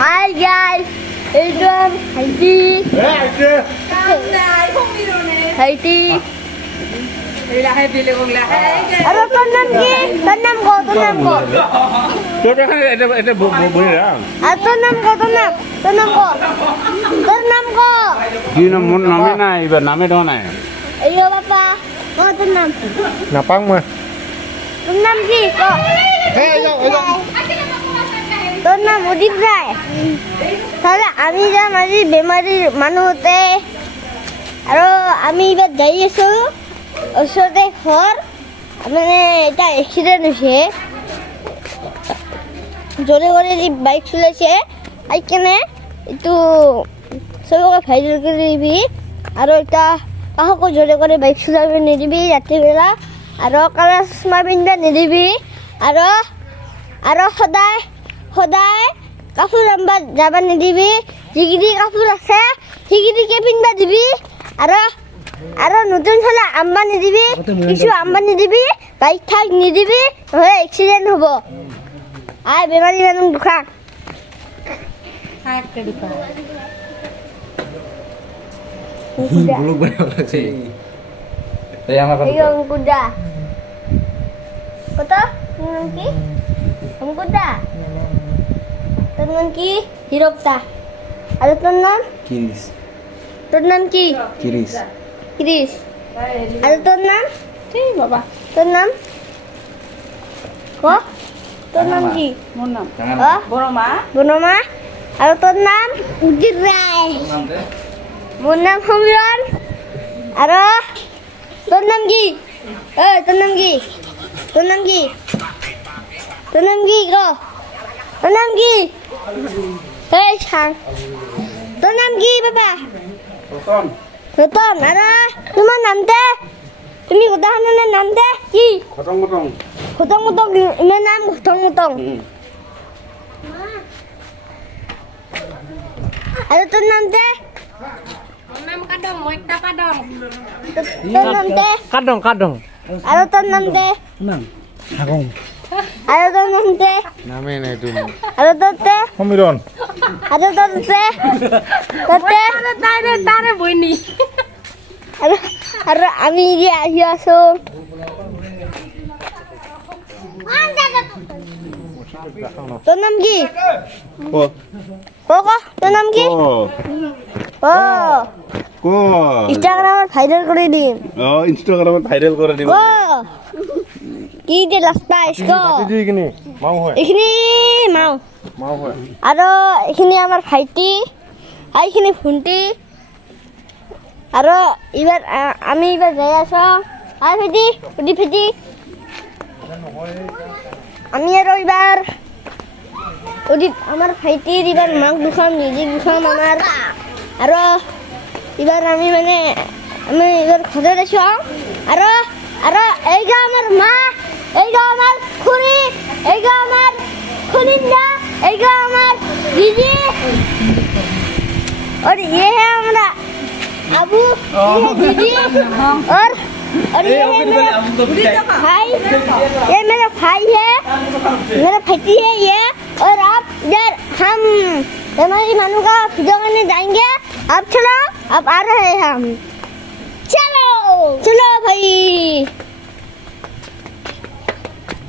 Hi guys, Adrian, Haiti. Haiti. Aduh, tanam ki, tanam ko. Itu boleh ya? Tanam ko. Di nama na, ibu nama itu mana? Iyo papa, oh tanam. Napang mah? Tanam ki, kok. Tanam udip যায় তাহলে আমি যাম আজি বেমাৰী মানুহতে আৰু আমি ইবাৰ যাই আছো ওচৰতে ঘৰ মানে এটা এক্সিডেণ্ট হৈছে জোৰে কৰি বাইক চলাইছে আই কেনে এইটো চবকে ভাইৰেল কৰি দিবি আৰু এটা কাহকো জোৰে কৰি বাইক চলাব নিদিবি ৰাতিবেলা আৰু কালা চশমা পিন্ধা নিদিবি আৰু সদায় কাপোৰ যাব নিদিবি যিগিৰি কাপোৰ আছে সেইগিৰিকে পিন্ধবা দিবি আৰু নতুন চলা আম্বা নিদিবি কিছু আম্বা নিদিবি বাইক ঠাক নিদিবি নহ'লে এক্সিডেণ্ট হ'ব আই বেমাৰী মানুহ দুখা Tanam ki Hirokta. Ada tanam? Kiris. Tanam ki? Kiris. Ada tanam? Sih, Bapak. Tanam? Kok? Tanam ki? Munam. Oh? Bonoma. Ada tanam? Udirai. Munam Homiron. Ada tanam ki? Tanam ki kok? Tanam ki? Hei chang. Tanam ki papa? Roton. Ada. Cuma namte. Tumi kota hana namte ki? Khotong. Ini nam khotong. Ada tanam te? Nam kadong, mau kita kadong. Tanam te? Kadong. Ada tanam te? Nam. Agong. Ada tanam te? Nama ini itu. Ada tante? Homiron. Ada tante? Tare boini. Ada ami dia aso. Tanam ki? Kok? Tanam ki? Instagram viral করে দিম Instagram viral করে দিব কি যে রাস্তা ইসকো এখানে মাও হয় এখানে মাও হয় আৰু এখানে আমাৰ ভাইটি আইখিনি ভন্টি আৰু ইবাৰ আমি ইবাৰ যাই আছো আই ভাইটি আমি আৰু ইবাৰ আমাৰ ভাইটিৰ ইবাৰ মাক দুখাম নিজে দুখাম আমাৰ আৰু ইবাৰ আমি ইবাৰ ঘৰত আছো আৰু এইগা আমাৰ মা এইগা আমাৰ খুৰী এইগা আমাৰ খুনিন্দা এইগা আমাৰ দিদি और ये है हमारा अबू ये दीदी और ये है मेरा भाई ये मेरा भाई है मेरा भाई है ये और आप इधर हम हमारी मानू का वीडियो करने जाएंगे आप चलो अब आ रहे हैं हम चलो भाई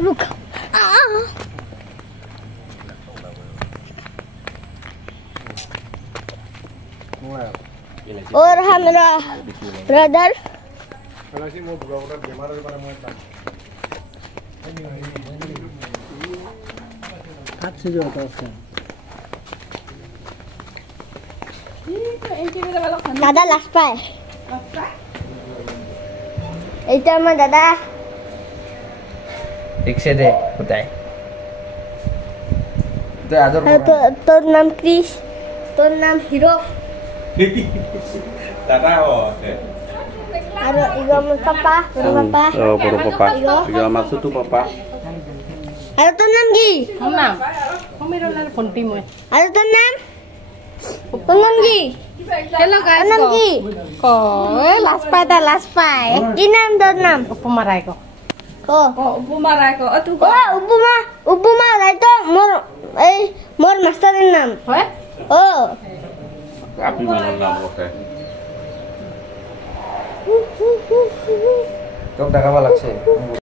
रुक और हमारा ब्रदर दादा लास्ट पाए এটা আমার দাদা ঠিক সে দে কোথায় তো আদর তোর নাম ক্রিস তোর নাম হিরো দাদা আর ইগো আমার পাপা বড় পাপা ইগো আমার ছোট পাপা আর তোর নাম কি নাম হমিরনের ফন্টি মই আর তোর নাম কি Hello guys. নাম কি Ko, last pay. কি নাম তোর নাম Pumaray ko. উপমা রায় ক তুই ও উপমা রাইতো মোর মাস্টারের নাম হয় ও আপি মানৰ নাম কথা চোখ দেখাবা লাগছে